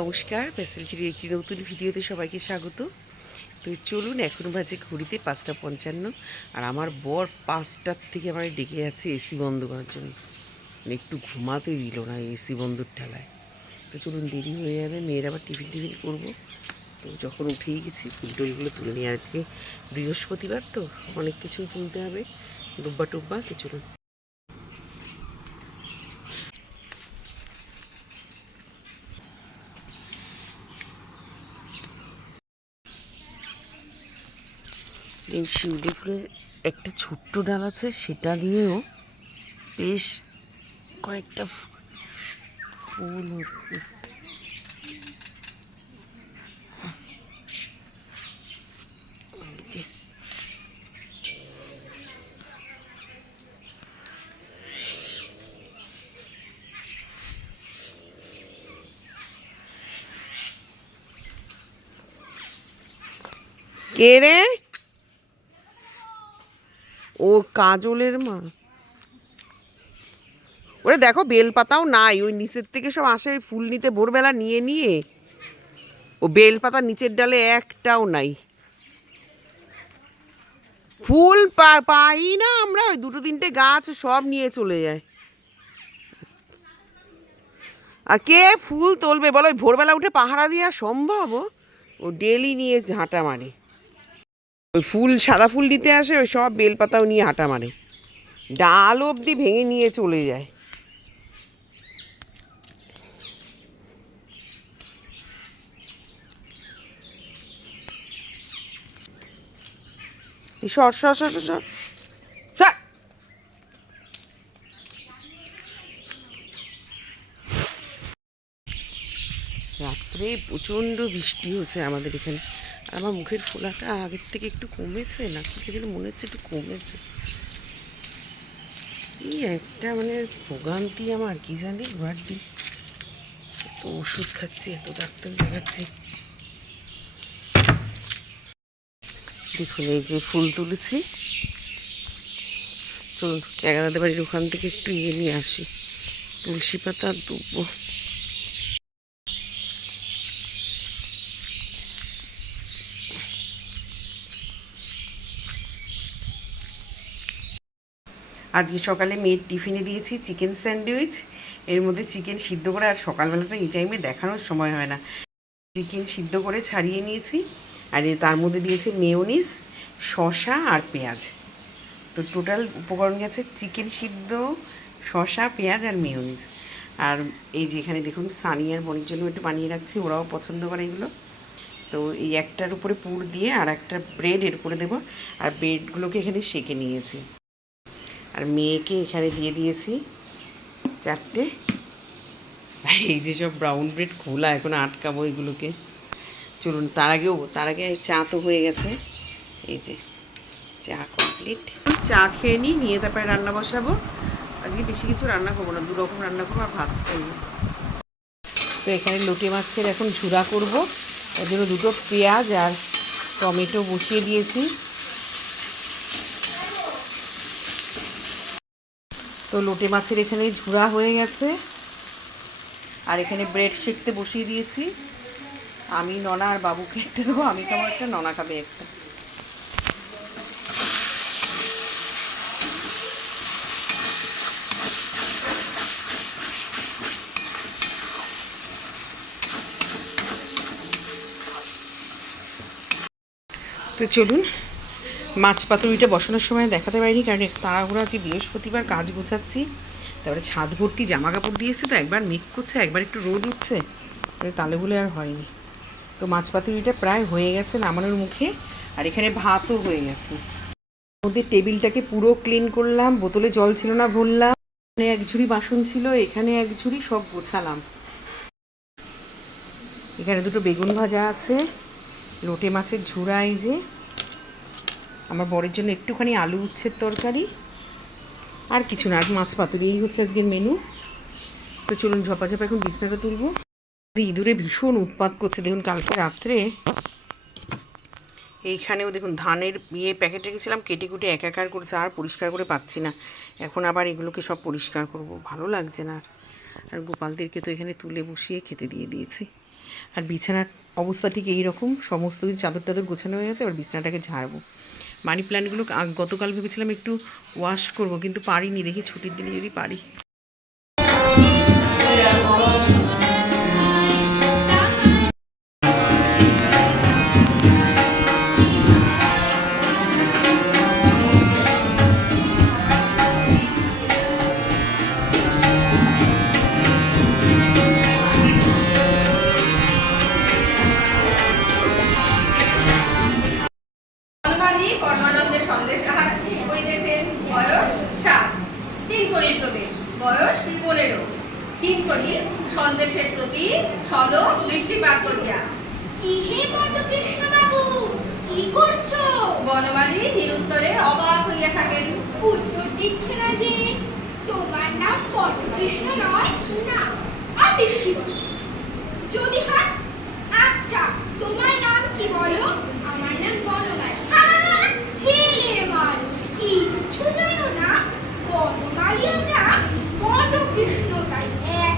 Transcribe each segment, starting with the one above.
নমস্কার, প্যাসেলজির একটি নতুন ভিডিওতে সবাইকে স্বাগত। তো চলুন, এখন বাজে ঘড়িতে 5:55, আর আমার বর 5টার থেকে আমার ডেকে যাচ্ছে এসি বন্ধ করার জন্য। মানে একটু ঘুমাতে দিল না এসি বন্ধুর ঠেলায়। তো চলুন, দেরি হয়ে যাবে, মেয়ের আবার টিফিন করবো। তো যখন উঠেই গেছি, ফুল টুলগুলো তুলে নিয়ে, আজকে বৃহস্পতিবার তো অনেক কিছুই তুলতে হবে, ডুব্বা টুব্বা। তো চলুন। এই শিউলি ফুলের একটা ছোট্ট ডাল আছে, সেটা দিয়েও বেশ কয়েকটা ফুল হচ্ছে। কে রে? ও কাজলের মা। ওরে দেখো, বেলপাতাও নাই, ওই নিচের থেকে সব আসে ফুল নিতে ভোরবেলা, নিয়ে নিয়ে ও বেলপাতা নিচের ডালে একটাও নাই। ফুল পাই না আমরা, ওই দুটো তিনটে গাছ সব নিয়ে চলে যায়। আর কে ফুল তুলবে বলো? ওই ভোরবেলা উঠে পাহারা দেওয়া সম্ভব? ও ডেলি নিয়ে হাঁটা মারে। ওই ফুল, সাদা ফুল দিতে আসে, ওই সব বেলপাতাও নিয়ে হাঁটা মারে, ডাল অবধি ভেঙে নিয়ে চলে যায়। সর সর সর সর। রাত্রে প্রচণ্ড বৃষ্টি হচ্ছে আমাদের এখানে। আমার মুখের ফোলাটা আগের থেকে একটু কমেছে, নাক থেকে যেন মনে হচ্ছে একটু কমেছে। এই একটা মানে ভোগান্তি আমার, কি জানি বাড়ি। এত ওষুধ খাচ্ছি, এত ডাক্তার দেখাচ্ছি। দেখুন, এই যে ফুল তুলেছি। চলুন জায়গাদাদের বাড়ির ওখান থেকে একটু নিয়ে আসি, তুলসী পাতা দুব্বো। আজকে সকালে মেয়ের টিফিনে দিয়েছি চিকেন স্যান্ডউইচ, এর মধ্যে চিকেন সিদ্ধ করে। আর সকালবেলাটা এই টাইমে দেখানোর সময় হয় না, চিকেন সিদ্ধ করে ছাড়িয়ে নিয়েছি। আর তার মধ্যে দিয়েছি মেয়োনিজ, শসা আর পেঁয়াজ। তো টোটাল উপকরণ গেছে চিকেন সিদ্ধ, শসা, পেঁয়াজ আর মেয়োনিজ। আর এই যে এখানে দেখুন, সানি আর বনির জন্য একটু বানিয়ে রাখছি, ওরাও পছন্দ করে এগুলো। তো এই একটার উপরে পুর দিয়ে আর একটা ব্রেড এর উপরে দেবো। আর ব্রেডগুলোকে এখানে সেঁকে নিয়েছি। আর মেয়েকে এখানে দিয়ে দিয়েছি 4টে। এই যে সব ব্রাউন ব্রেড খোলা, এখন আটকাবো এগুলোকে। চলুন, তার আগে চা তো হয়ে গেছে। এই যে চা কমপ্লিট। চা খেয়ে নিয়ে তারপরে রান্না বসাবো। আজকে বেশি কিছু রান্না করবো না, 2 রকম রান্না করবো আর ভাত করবো। তো এখানে লোটে মাছের এখন ঝুরা করবো, তার জন্য 2টো পেঁয়াজ আর টমেটো বসিয়ে দিয়েছি। তো লোটে মাছের এখানে ঝুরা হয়ে গেছে। আর এখানে ব্রেড সেঁকতে বসিয়ে দিয়েছি। আমি, ননা আর বাবুকে একটা দেবো, আমি খাবো একটা, ননা খাবে একটা। তো চলুন, মাছ পাতুরিটা বসানোর সময় দেখাতে পারিনি, কারণ তাড়াহুড়ো আছে, বৃহস্পতিবার কাজ গোছাচ্ছি। তারপরে ছাদ ভর্তি জামা কাপড় দিয়েছে, তো একবার মেঘ করছে, একবার একটু রোদ উঠছে, তালে বলে আর হয়নি। তো মাছ পাতুরিটা প্রায় হয়ে গেছে নামানোর মুখে। আর এখানে ভাতও হয়ে গেছে। মধ্যে টেবিলটাকে পুরো ক্লিন করলাম, বোতলে জল ছিল না ভরলাম, এখানে 1 ঝুড়ি বাসন ছিল, এখানে 1 ঝুড়ি, সব গোছালাম। এখানে 2টো বেগুন ভাজা আছে, লোটে মাছের ঝুরা, এই যে আমার বরের জন্য একটুখানি আলু উচ্ছের তরকারি, আর কিছু না, আর মাছ পাতুরি, এই হচ্ছে আজকের মেনু। তো চলুন ঝপাঝপা এখন বিছনাটা তুলবো। ইঁদুরে ভীষণ উৎপাত করছে, দেখুন কালকে রাত্রে এইখানেও দেখুন ধানের প্যাকেট রেখেছিলাম, কেটে কুটে একাকার করেছে, আর পরিষ্কার করে পাচ্ছি না। এখন আবার এগুলোকে সব পরিষ্কার করব, ভালো লাগছে না। আর গোপালদেরকে তো এখানে তুলে বসিয়ে খেতে দিয়ে দিয়েছি। আর বিছানার অবস্থা ঠিক এইরকম, সমস্ত কিছু চাদর টাদর গোছানো হয়ে গেছে। এবার বিছানাটাকে ঝাড়বো। মানি প্ল্যান্টগুলো গতকাল ভেবেছিলাম একটু ওয়াশ করব, কিন্তু পারিনি। দেখি ছুটির দিনে যদি পারি। পরমানন্দের সন্দেশ আহার করিতেছেন। বয়স 7। 3 কড়ির প্রবেশ। বয়স 15। 3 কড়ি সন্দেশের প্রতি সলক দৃষ্টিপাত করিয়া, কি হে বটকৃষ্ণ বাবু, কি করছো? বনমালী নিরুত্তরে অবাক হইয়া থাকেন। উত্তর দিচ্ছ না যে? তোমার নাম বটকৃষ্ণ নয়? না, আবিষ্যি। যদি হয় আচ্ছা, তোমার নাম কি বলো? আমার নাম বনমালী। ছেলে মানুষ, কিচ্ছু জানো না? বনমালীও যা, বটকৃষ্ণ তাই এক।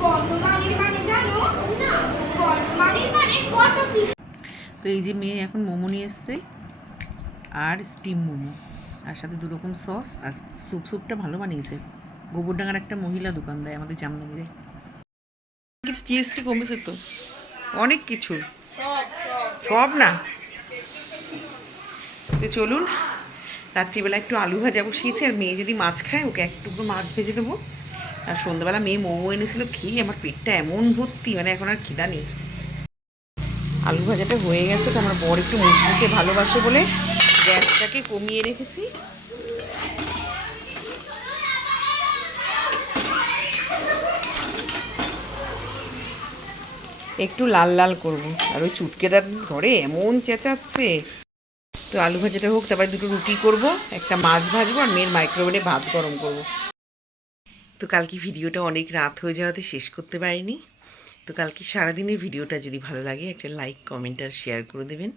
বনমালীর মানে জানো না? বনমালীর মানে বটকৃষ্ণ। তো এই যে মেয়ে এখন মোমো নিয়ে এসছে, আর স্টিম মোমো, আর সাথে 2 রকম সস, আর স্যুপটা ভালো বানিয়েছে। গোবরডাঙ্গার একটা মহিলা দোকান দেয় আমাদের জামদানিতে। কিছু জিএসটি কমেছে তো, অনেক কিছু, সব না। তো চলুন, রাত্রিবেলা একটু আলু ভাজা বসিয়েছি, আর মেয়ে যদি মাছ খায় ওকে একটু মাছ ভেজে দেবো। আর সন্ধ্যাবেলা মেয়ে মোমো এনেছিল, খেয়ে আমার পেটটা এমন ভর্তি, মানে এখন আর খিদা নেই। আলু ভাজাটা হয়ে গেছে, তো আমার বর একটু মুচমুচে ভালোবাসে বলে গ্যাসটাকে কমিয়ে রেখেছি। একটু লাল লাল করব। আর ওই চুটকেদার ঘরে এমন চেঁচাচ্ছে। তো আলু ভাজাটা হোক, তারপরে 2টো রুটি করব, একটা মাছ ভাজবো, আর মেয়ের মাইক্রোওয়েভে ভাত গরম করব। তো কালকে ভিডিওটা অনেক রাত হয়ে যাওয়াতে শেষ করতে পারিনি। তো কালকে সারাদিনের ভিডিওটা যদি ভালো লাগে একটা লাইক, কমেন্ট আর শেয়ার করে দেবেন।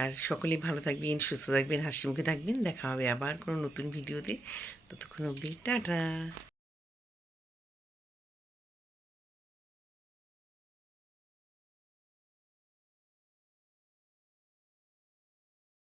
আর সকলেই ভালো থাকবেন, সুস্থ থাকবেন, হাসি মুখে থাকবেন। দেখা হবে আবার কোনো নতুন ভিডিওতে। ততক্ষণ অবধি টাটা।